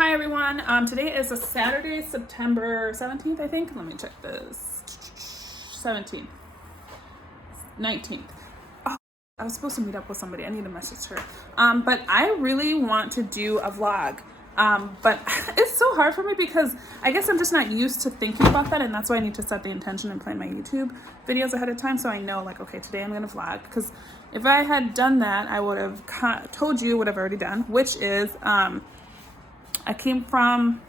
Hi everyone. Today is a Saturday, September 17th, I think. Let me check this. 17th. 19th. Oh, I was supposed to meet up with somebody. I need to message her. But I really want to do a vlog. But it's so hard for me because I guess I'm just not used to thinking about that, and that's why I need to set the intention and plan my YouTube videos ahead of time so I know, like, okay, today I'm going to vlog. Because if I had done that, I would have told you what I've already done, which is I came from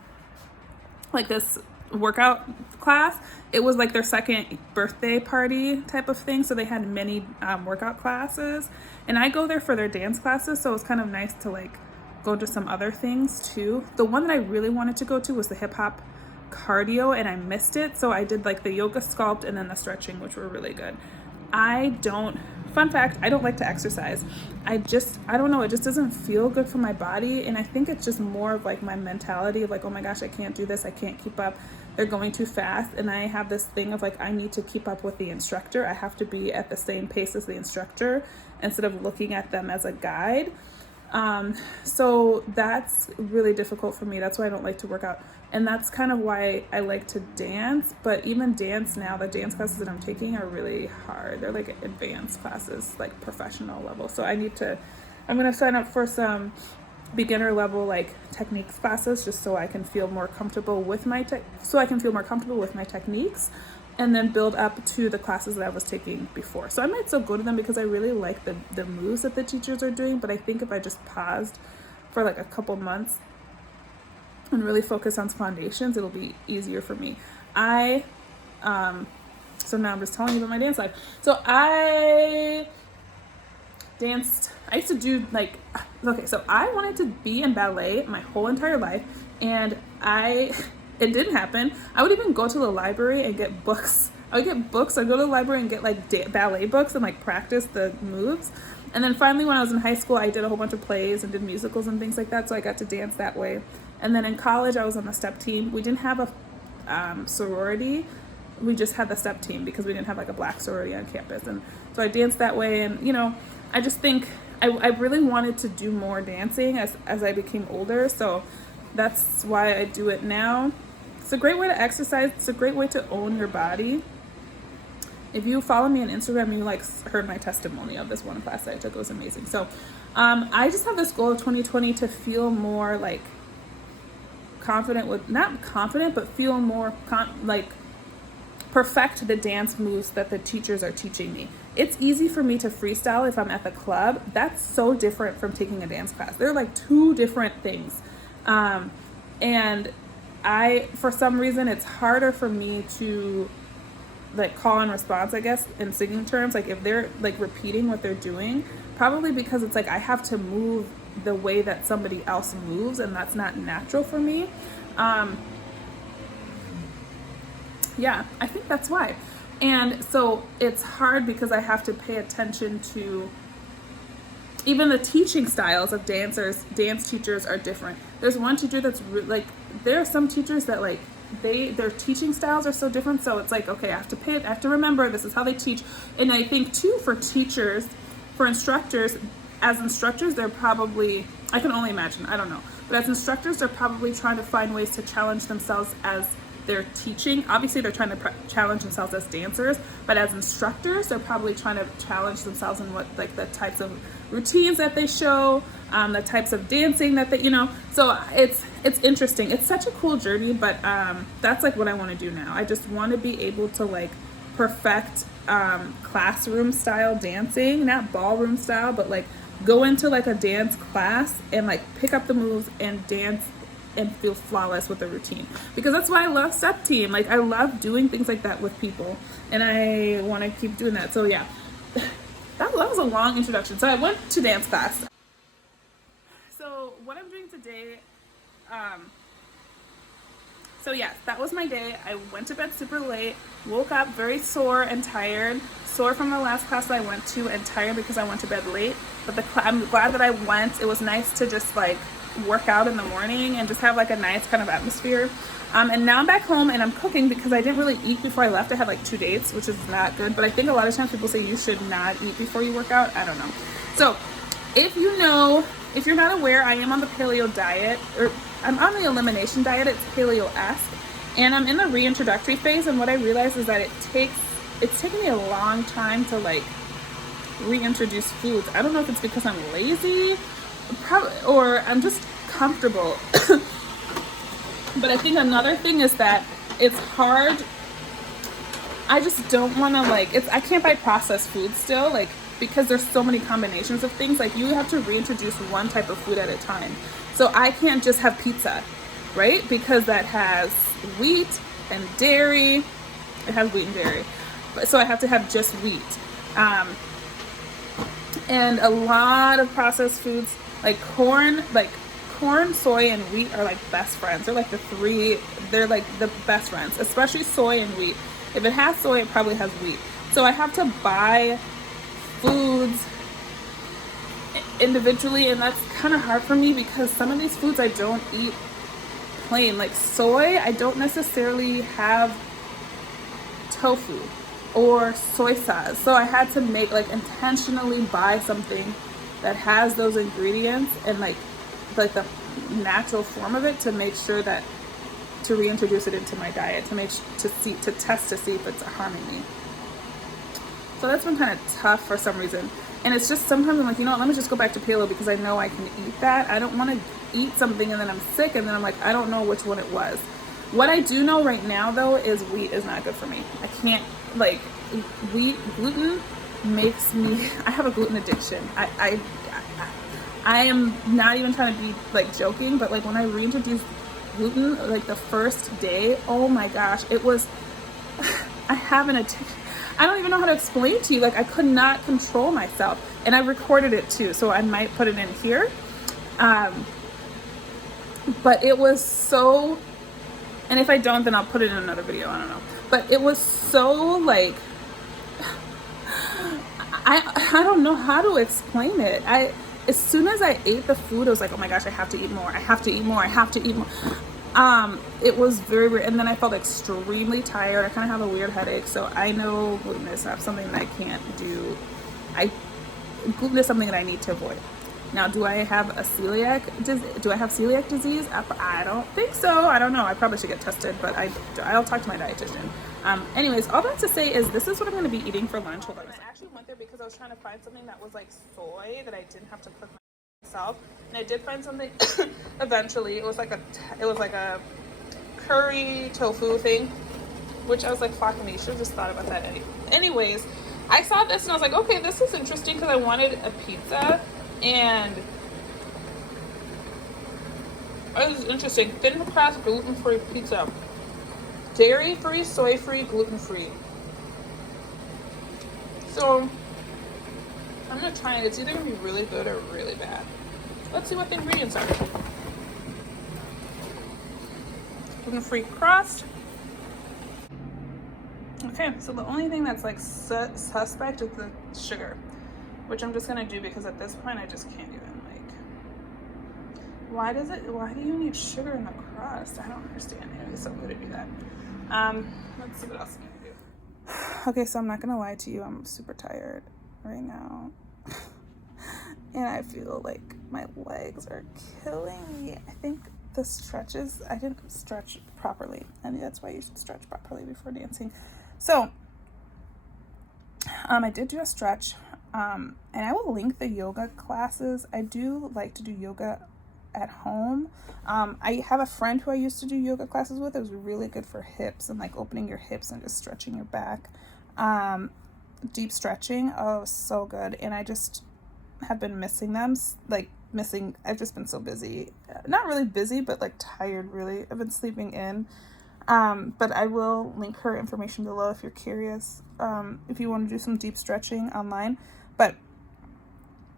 like this workout class. It was like their second birthday party type of thing. So they had many workout classes, and I go there for their dance classes. So it's kind of nice to like go to some other things too. The one that I really wanted to go to was the hip hop cardio, and I missed it. So I did like the yoga sculpt and then the stretching, which were really good. Fun fact, I don't like to exercise. I don't know, it just doesn't feel good for my body. And I think it's just more of like my mentality of like, oh my gosh, I can't do this. I can't keep up. They're going too fast. And I have this thing of like, I need to keep up with the instructor. I have to be at the same pace as the instructor instead of looking at them as a guide. So that's really difficult for me. That's why I don't like to work out. And that's kind of why I like to dance. But even dance now, the dance classes that I'm taking are really hard. They're like advanced classes, like professional level. So I'm going to sign up for some beginner level like techniques classes just so I can feel more comfortable with my techniques, and then build up to the classes that I was taking before. So I might still go to them because I really like the moves that the teachers are doing. But I think if I just paused for like a couple months and really focus on foundations, it'll be easier for me. So now I'm just telling you about my dance life. So I used to do like, okay, so I wanted to be in ballet my whole entire life, and it didn't happen. I would even go to the library and get books. I'd go to the library and get like ballet books and like practice the moves. And then finally when I was in high school, I did a whole bunch of plays and did musicals and things like that. So I got to dance that way. And then in college, I was on the step team. We didn't have a sorority. We just had the step team because we didn't have like a black sorority on campus. And so I danced that way. And, you know, I just think I really wanted to do more dancing as I became older. So that's why I do it now. It's a great way to exercise. It's a great way to own your body. If you follow me on Instagram, you like heard my testimony of this one class that I took. It was amazing. So I just have this goal of 2020 to feel more like confident with, not confident, but feel more like perfect the dance moves that the teachers are teaching me. It's easy for me to freestyle if I'm at the club. That's so different from taking a dance class. They're like two different things. And for some reason, it's harder for me to like call and response, I guess, in singing terms. Like if they're like repeating what they're doing, probably because it's like I have to move the way that somebody else moves, and that's not natural for me. Yeah, I think that's why. And so it's hard because I have to pay attention to even the teaching styles of dance teachers are different. There's one teacher that's like, there are some teachers that like, their teaching styles are so different. So it's like, okay, I have to remember this is how they teach. And I think too, for instructors, as instructors, they're probably, I can only imagine, I don't know. But as instructors, they're probably trying to find ways to challenge themselves as they're teaching. Obviously, they're trying to challenge themselves as dancers, but as instructors, they're probably trying to challenge themselves in what, like the types of routines that they show, the types of dancing that they, you know. So it's interesting. It's such a cool journey, but that's like what I want to do now. I just want to be able to like perfect classroom style dancing, not ballroom style, but like go into like a dance class and like pick up the moves and dance and feel flawless with the routine, because that's why I love step team. Like I love doing things like that with people, and I want to keep doing that. So yeah, that was a long introduction. So I went to dance class. So what I'm doing today, so yeah, that was my day. I went to bed super late, woke up very sore and tired, sore from the last class that I went to, and tired because I went to bed late. But I'm glad that I went. It was nice to just like work out in the morning and just have like a nice kind of atmosphere. And now I'm back home and I'm cooking because I didn't really eat before I left. I had like 2 dates, which is not good. But I think a lot of times people say you should not eat before you work out. I don't know. So if you're not aware, I am on the paleo diet, or I'm on the elimination diet. It's paleo-esque, and I'm in the reintroductory phase. And what I realize is that it's taken me a long time to like reintroduce foods. I don't know if it's because I'm lazy, probably, or I'm just comfortable. But I think another thing is that it's hard. I just don't want to like, I can't buy processed food still, like, because there's so many combinations of things. Like, you have to reintroduce one type of food at a time. So I can't just have pizza, right? Because that has wheat and dairy. It has wheat and dairy. So I have to have just wheat. And a lot of processed foods, like corn, soy, and wheat are like best friends. They're like they're like the best friends, especially soy and wheat. If it has soy, it probably has wheat. So I have to buy foods individually, and that's kind of hard for me because some of these foods I don't eat plain. Like soy, I don't necessarily have tofu or soy sauce. So I had to make, like, intentionally buy something that has those ingredients and like the natural form of it to make sure that to reintroduce it into my diet, to test to see if it's harming me. So that's been kind of tough for some reason. And it's just sometimes I'm like, you know what, let me just go back to paleo because I know I can eat that. I don't want to eat something and then I'm sick and then I'm like, I don't know which one it was. What I do know right now though is wheat is not good for me. I can't, like, gluten makes me, I have a gluten addiction. I am not even trying to be like joking, but like when I reintroduced gluten, like the first day, oh my gosh, it was, I have an addiction. I don't even know how to explain to you. Like, I could not control myself, and I recorded it too, so I might put it in here. But it was so, and if I don't, then I'll put it in another video. I don't know. But it was so like, I don't know how to explain it. As soon as I ate the food, I was like, oh my gosh, I have to eat more. I have to eat more. I have to eat more. It was very weird, and then I felt extremely tired. I kind of have a weird headache, so I know gluten is not something that I can't do. Gluten is something that I need to avoid. Now, do I have celiac disease? I don't think so. I don't know. I probably should get tested, but I'll talk to my dietitian. Anyways, all that to say is this is what I'm going to be eating for lunch. Hold on. I actually went there because I was trying to find something that was like soy that I didn't have to cook myself, and I did find something eventually. It was like a curry tofu thing, which I was like, fuck me, should have just thought about that. Anyways, I saw this and I was like, okay, this is interesting because I wanted a pizza. And it was interesting. Thin crust, gluten-free pizza. Dairy-free, soy-free, gluten-free. So I'm gonna try it. It's either gonna be really good or really bad. Let's see what the ingredients are. Gluten-free crust. Okay, so the only thing that's like suspect is the sugar, which I'm just gonna do because at this point I just can't even like. Why do you need sugar in the crust? I don't understand. Anyway, so I'm gonna do that. Let's see what else I'm gonna do. Okay, so I'm not gonna lie to you. I'm super tired right now, and I feel like my legs are killing me. I think the stretches, I didn't stretch properly, and that's why you should stretch properly before dancing. So I did do a stretch, and I will link the yoga classes. I do like to do yoga at home. I have a friend who I used to do yoga classes with. It was really good for hips and like opening your hips and just stretching your back. Deep stretching, oh, so good. And I just have been missing them, I've just been so busy. Not really busy, but like tired, really. I've been sleeping in. But I will link her information below if you're curious, if you want to do some deep stretching online. But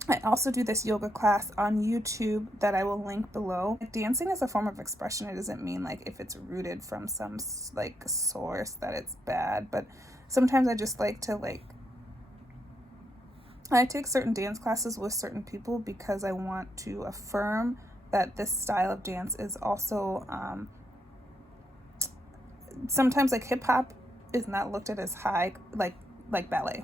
I also do this yoga class on YouTube that I will link below. Dancing is a form of expression. It doesn't mean like if it's rooted from some like source that it's bad, but sometimes I just like to I take certain dance classes with certain people because I want to affirm that this style of dance is also, sometimes like hip hop is not looked at as high, like ballet.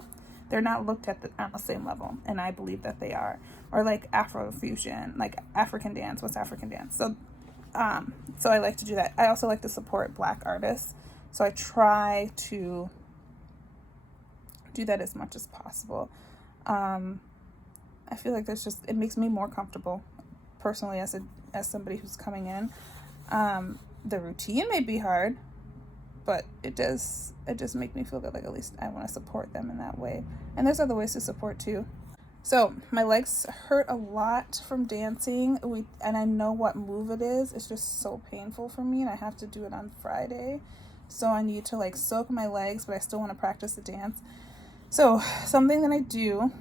They're not looked at on the same level, and I believe that they are. Or like Afrofusion, like African dance. What's African dance? So So I like to do that. I also like to support Black artists. So I try to do that as much as possible. I feel like it makes me more comfortable personally as somebody who's coming in. The routine may be hard, but it does make me feel good. Like, at least I want to support them in that way. And there's other ways to support too. So my legs hurt a lot from dancing. And I know what move it is. It's just so painful for me, and I have to do it on Friday. So I need to like soak my legs, but I still want to practice the dance. So something that I do,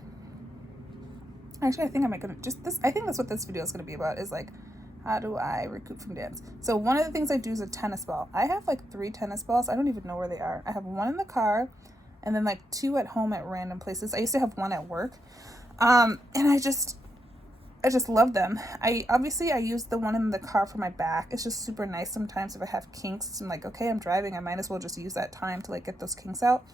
actually, I think I think that's what this video is going to be about, is like, how do I recoup from dance? So one of the things I do is a tennis ball. I have like 3 tennis balls. I don't even know where they are. I have 1 in the car, and then like 2 at home at random places. I used to have 1 at work. And I just love them. I use the 1 in the car for my back. It's just super nice sometimes if I have kinks. I'm like, okay, I'm driving. I might as well just use that time to like get those kinks out.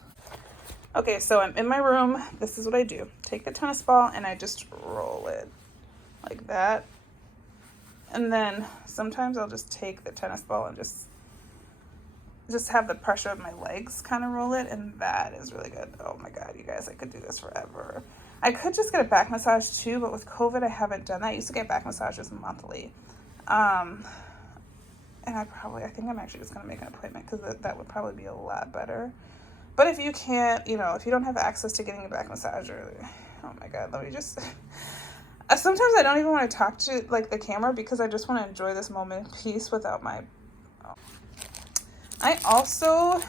Okay, so I'm in my room. This is what I do. Take the tennis ball and I just roll it like that. And then sometimes I'll just take the tennis ball and just have the pressure of my legs kind of roll it. And that is really good. Oh my God, you guys, I could do this forever. I could just get a back massage too, but with COVID, I haven't done that. I used to get back massages monthly. And I think I'm actually just going to make an appointment, because that would probably be a lot better. But if you can't, if you don't have access to getting a back massage, oh my God, let me just, sometimes I don't even want to talk to like the camera, because I just want to enjoy this moment in peace without my, I also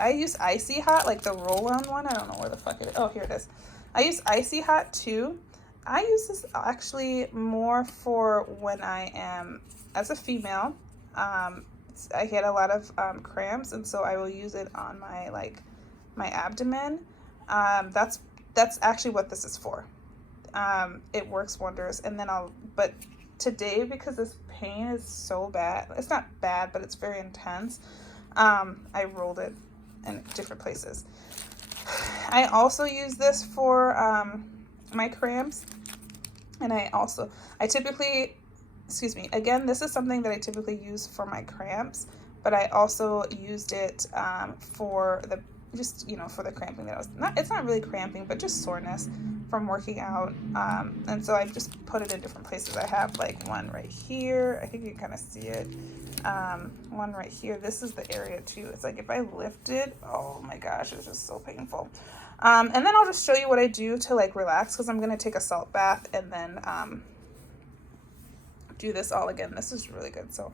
I use Icy Hot, like the roll-on one. I don't know where the fuck it is. Oh, here it is. I use Icy Hot too. I use this actually more for when I am, as a female, I get a lot of cramps, and so I will use it on my abdomen. That's actually what this is for. It works wonders. And then but today, because this pain is so bad, it's not bad, but it's very intense, I rolled it in different places. I also use this for my cramps, and again, this is something that I typically use for my cramps, but I also used it for the cramping that it's not really cramping, but just soreness from working out. And so I just put it in different places. I have like one right here. I think you can kind of see it. One right here. This is the area too. It's like if I lift it, oh my gosh, it's just so painful. And then I'll just show you what I do to like relax, because I'm going to take a salt bath and then do this all again. This is really good. So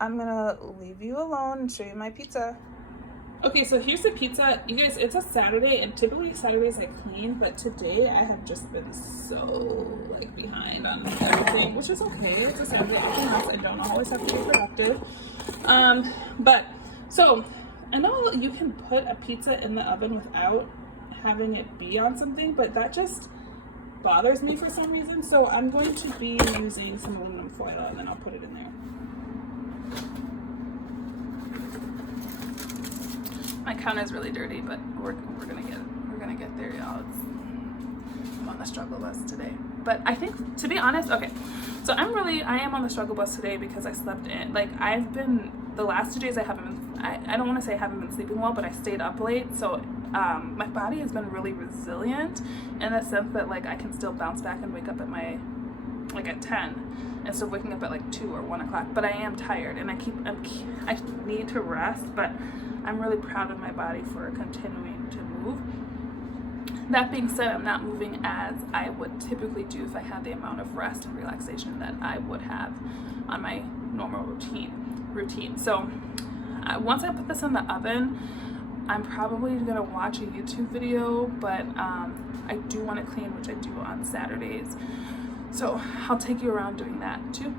I'm going to leave you alone and show you my pizza. Okay, so here's the pizza. You guys, it's a Saturday, and typically Saturdays I clean, but today I have just been so like behind on everything, which is okay. It's a Saturday. I don't always have to be productive. But so I know you can put a pizza in the oven without having it be on something, but that just bothers me for some reason. So I'm going to be using some aluminum foil, and then I'll put it in there. My counter is really dirty, but we're gonna get there, y'all. I'm on the struggle bus today, but I think, to be honest, okay, so I am on the struggle bus today because I slept in. Like, the last 2 days I haven't been, I don't want to say I haven't been sleeping well, but I stayed up late, so my body has been really resilient in the sense that like I can still bounce back and wake up at 10 instead of waking up at like 2 or 1 o'clock. But I am tired, and I need to rest, but I'm really proud of my body for continuing to move. That being said, I'm not moving as I would typically do if I had the amount of rest and relaxation that I would have on my normal routine. So once I put this in the oven, I'm probably gonna watch a YouTube video, but I do want to clean, which I do on Saturdays. So I'll take you around doing that too.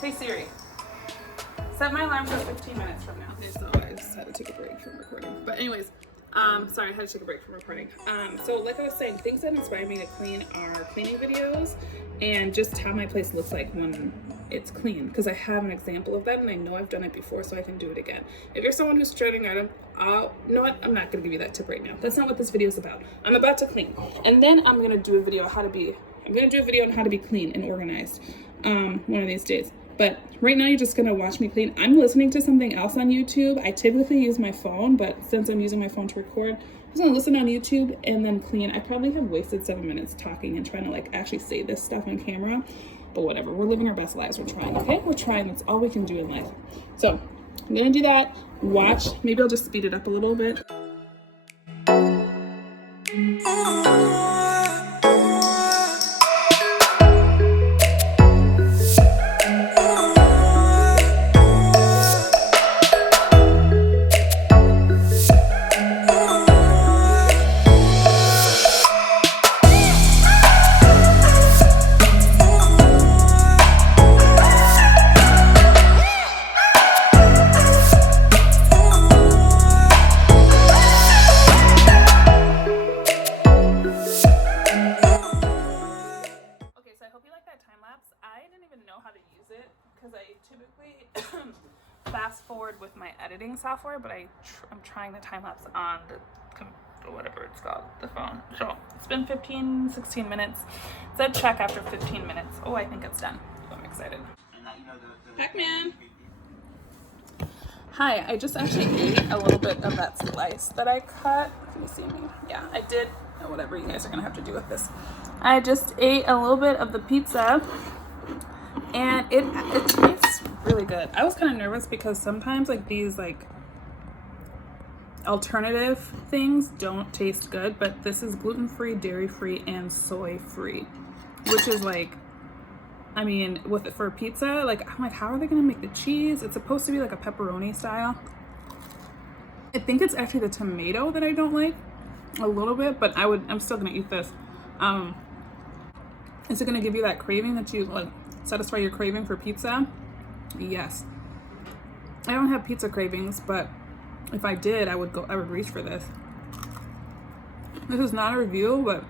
Hey Siri, set my alarm for 15 minutes from now. Okay, so I just had to take a break from recording. But anyways, Sorry, I had to take a break from recording. So like I was saying, things that inspire me to clean are cleaning videos and just how my place looks like when it's clean, because I have an example of that and I know I've done it before, so I can do it again. If you're someone who's starting out, you know what? I'm not gonna give you that tip right now. That's not what this video is about. I'm about to clean, and then I'm gonna do a video on how to be clean and organized one of these days. But right now you're just gonna watch me clean. I'm listening to something else on YouTube. I typically use my phone, but since I'm using my phone to record, I'm just gonna listen on YouTube and then clean. I probably have wasted 7 minutes talking and trying to like actually say this stuff on camera, but whatever. We're living our best lives. We're trying, okay? We're trying. That's all we can do in life. So I'm gonna do that. Watch. Maybe I'll just speed it up a little bit. Because I typically fast forward with my editing software, but I'm trying the time lapse on the whatever it's called, the phone. So it's been 16 minutes. It said check after 15 minutes. Oh, I think it's done. So I'm excited. Pac-Man. Hi, I just actually ate a little bit of that slice that I cut. Can you see me? Yeah, I did. Whatever you guys are gonna have to do with this. I just ate a little bit of the pizza. And it tastes really good. I was kind of nervous because sometimes like these like alternative things don't taste good, but this is gluten-free, dairy-free, and soy-free, which is like, I mean, with it for pizza, like I'm like, how are they gonna make the cheese? It's supposed to be like a pepperoni style. I think it's actually the tomato that I don't like a little bit, but I'm still gonna eat this. Is it gonna give you that craving that you like? Satisfy your craving for pizza? Yes. I don't have pizza cravings, but if I did, I would reach for this. This is not a review, but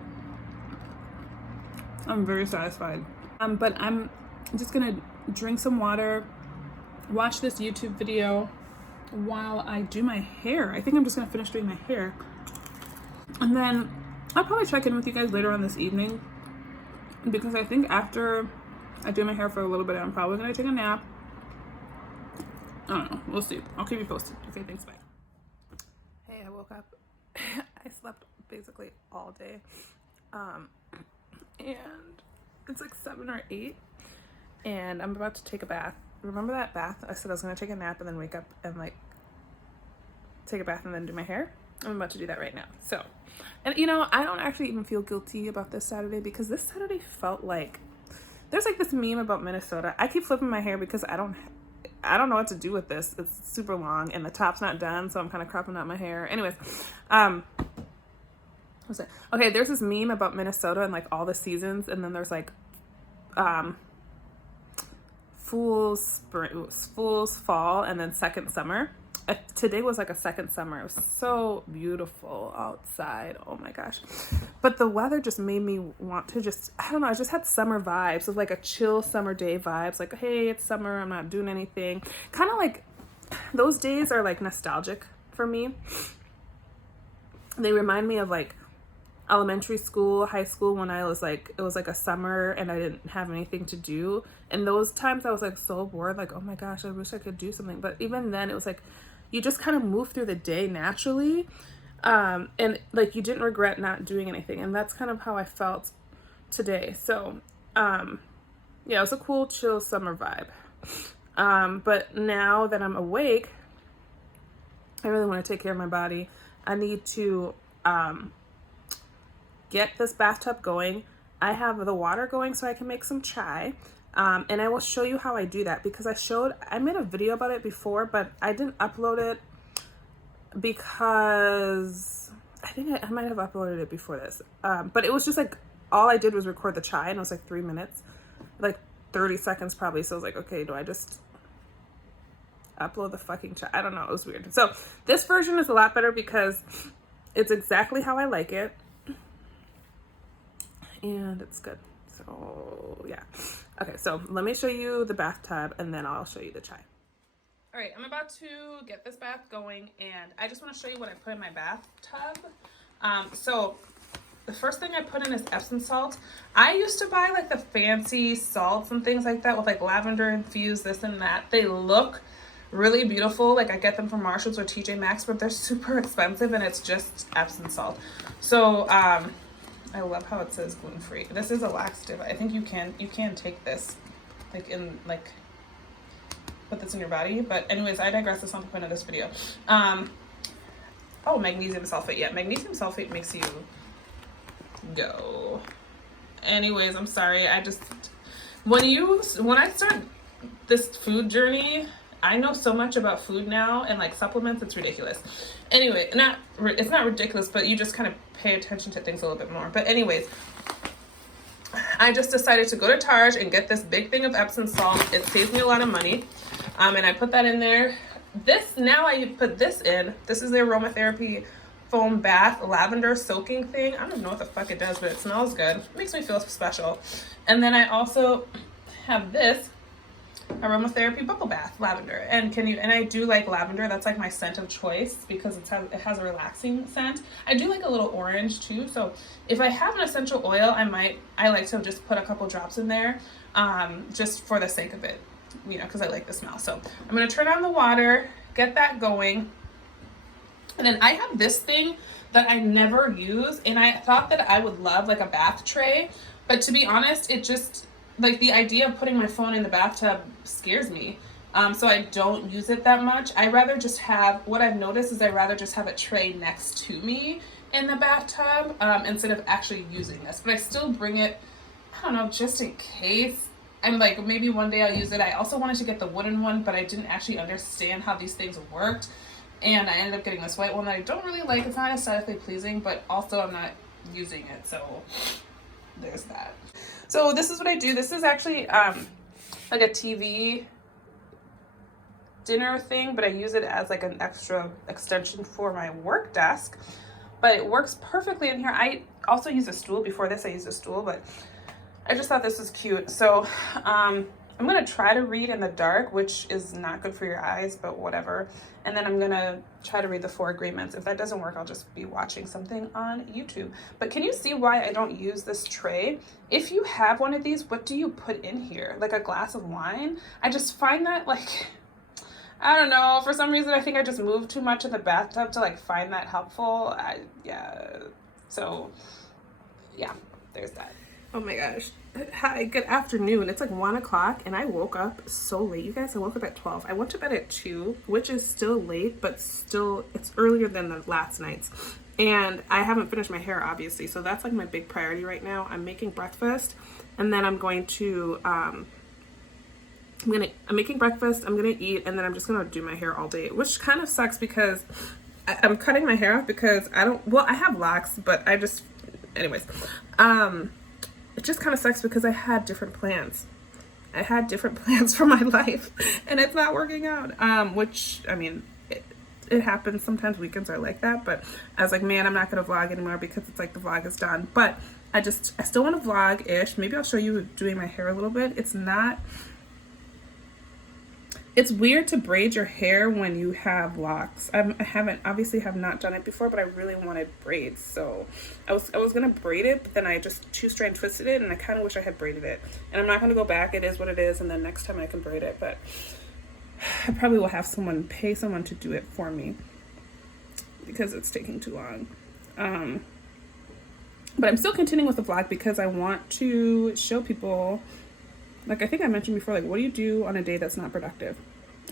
I'm very satisfied. But I'm just gonna drink some water, watch this YouTube video while I do my hair. I think I'm just gonna finish doing my hair. And then I'll probably check in with you guys later on this evening, because I think after I do my hair for a little bit, I'm probably gonna take a nap. I don't know, we'll see. I'll keep you posted. Okay, thanks, bye. Hey, I woke up. I slept basically all day. And it's like 7 or 8, and I'm about to take a bath. Remember that bath? I said I was gonna take a nap and then wake up and like take a bath and then do my hair? I'm about to do that right now. So, and you know, I don't actually even feel guilty about this Saturday, because this Saturday felt like, there's like this meme about Minnesota. I keep flipping my hair because I don't know what to do with this. It's super long and the top's not done, so I'm kind of cropping out my hair. Anyways, what's it? Okay, there's this meme about Minnesota and like all the seasons, and then there's like Fool's fall, and then second summer. Today was like a second summer. It was so beautiful outside. Oh my gosh. But the weather just made me want to I don't know, I just had summer vibes of like a chill summer day vibes. Like, hey, it's summer, I'm not doing anything. Kind of like those days are like nostalgic for me. They remind me of like elementary school, high school, when I was like, it was like a summer and I didn't have anything to do. And those times I was like so bored, like, oh my gosh, I wish I could do something. But even then it was like, you just kind of move through the day naturally. And like you didn't regret not doing anything. And that's kind of how I felt today. So, yeah, it was a cool, chill summer vibe. But now that I'm awake, I really want to take care of my body. I need to, get this bathtub going. I have the water going so I can make some chai. And I will show you how I do that, because I made a video about it before, but I didn't upload it because I think I might have uploaded it before this. But it was just like, all I did was record the chai, and it was like 3 minutes, like 30 seconds probably. So I was like, okay, do I just upload the fucking chai? I don't know. It was weird. So this version is a lot better because It's exactly how I like it. And it's good. So yeah. Okay, so let me show you the bathtub and then I'll show you the chai. All right, I'm about to get this bath going and I just want to show you what I put in my bathtub. So the first thing I put in is Epsom salt. I used to buy like the fancy salts and things like that with like lavender infused this and that. They look really beautiful. Like I get them from Marshalls or TJ Maxx, but they're super expensive and it's just Epsom salt. So I love how it says gluten-free. This is a laxative. I think you can take this like put this in your body. But anyways, I digress. That's not the point of this video. Oh, magnesium sulfate. Yeah, magnesium sulfate makes you go. Anyways, I'm sorry. When I start this food journey, I know so much about food now and like supplements, it's ridiculous. Anyway, it's not ridiculous, but you just kind of pay attention to things a little bit more. But anyways, I just decided to go to Target and get this big thing of Epsom salt. It saves me a lot of money. And I put that in there. I put this in. This is the aromatherapy foam bath lavender soaking thing. I don't know what the fuck it does, but it smells good. It makes me feel special. And then I also have this aromatherapy bubble bath lavender, and I do like lavender. That's like my scent of choice because it has a relaxing scent. I do like a little orange too, so if I have an essential oil, I like to just put a couple drops in there, just for the sake of it, because I like the smell. So I'm gonna turn on the water, get that going, and then I have this thing that I never use, and I thought that I would love like a bath tray, but to be honest, it just like the idea of putting my phone in the bathtub scares me. So I don't use it that much. What I've noticed is I'd rather just have a tray next to me in the bathtub instead of actually using this. But I still bring it, I don't know, just in case. I'm like, maybe one day I'll use it. I also wanted to get the wooden one, but I didn't actually understand how these things worked. And I ended up getting this white one that I don't really like. It's not aesthetically pleasing, but also I'm not using it. So there's that. So this is what I do. This is actually like a TV dinner thing, but I use it as like an extra extension for my work desk. But it works perfectly in here. I also use a stool. Before this, I used a stool, but I just thought this was cute. So I'm going to try to read in the dark, which is not good for your eyes, but whatever. And then I'm going to try to read the 4 agreements. If that doesn't work, I'll just be watching something on YouTube. But can you see why I don't use this tray? If you have one of these, what do you put in here? Like a glass of wine? I just find that like, I don't know. For some reason, I think I just moved too much in the bathtub to like find that helpful. So yeah, there's that. Oh my gosh. Hi, good afternoon. It's like 1 o'clock and I woke up so late. You guys, I woke up at 12. I went to bed at 2, which is still late, but still it's earlier than the last night's. And I haven't finished my hair, obviously. So that's like my big priority right now. I'm making breakfast and then I'm going to, I'm making breakfast, I'm going to eat, and then I'm just going to do my hair all day, which kind of sucks because I'm cutting my hair off because I have locks, but anyways, it just kind of sucks because I had different plans. I had different plans for my life and it's not working out. Which, I mean, it happens. Sometimes weekends are like that, but I was like, man, I'm not going to vlog anymore because it's like the vlog is done. But I still want to vlog-ish. Maybe I'll show you doing my hair a little bit. It's weird to braid your hair when you have locks. I have not done it before, but I really wanted braids. So I was going to braid it, but then I just 2-strand twisted it and I kind of wish I had braided it. And I'm not going to go back. It is what it is. And then next time I can braid it, but I probably will have pay someone to do it for me because it's taking too long. But I'm still continuing with the vlog because I want to show people, like I think I mentioned before, like what do you do on a day that's not productive?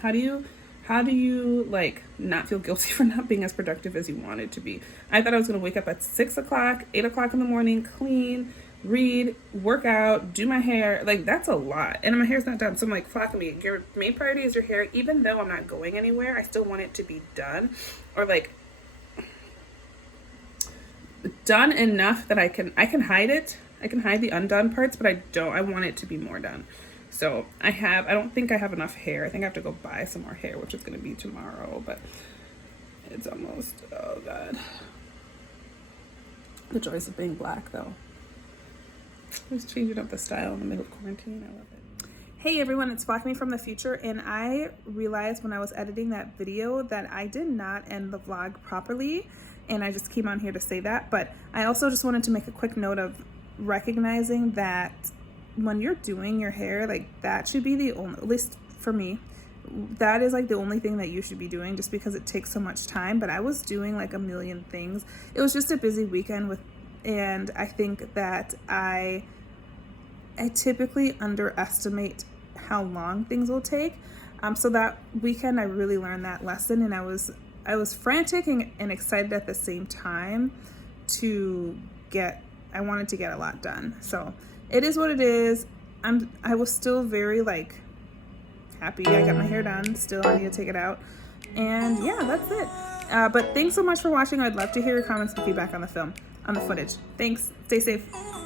How do you like not feel guilty for not being as productive as you wanted to be? I thought I was going to wake up at 6 o'clock, 8 o'clock in the morning, clean, read, work out, do my hair. Like that's a lot. And my hair's not done. So I'm like, flock me. Your main priority is your hair. Even though I'm not going anywhere, I still want it to be done, or like done enough that I can hide it. I can hide the undone parts, but I want it to be more done. So I don't think I have enough hair. I think I have to go buy some more hair, which is going to be tomorrow, but it's almost, oh God. The joys of being black, though. Just changing up the style in the middle of quarantine. I love it. Hey everyone, it's Black Me from the future, and I realized when I was editing that video that I did not end the vlog properly, and I just came on here to say that. But I also just wanted to make a quick note of recognizing that when you're doing your hair, like, that should be the only, at least for me, that is like the only thing that you should be doing, just because it takes so much time. But I was doing like a million things. It was just a busy weekend and I think that I typically underestimate how long things will take. So that weekend I really learned that lesson, and I was frantic and excited at the same time I wanted to get a lot done. So it is what it is. I was still very like happy I got my hair done. Still, I need to take it out. And yeah, that's it. But thanks so much for watching. I'd love to hear your comments and feedback on the footage. Thanks. Stay safe.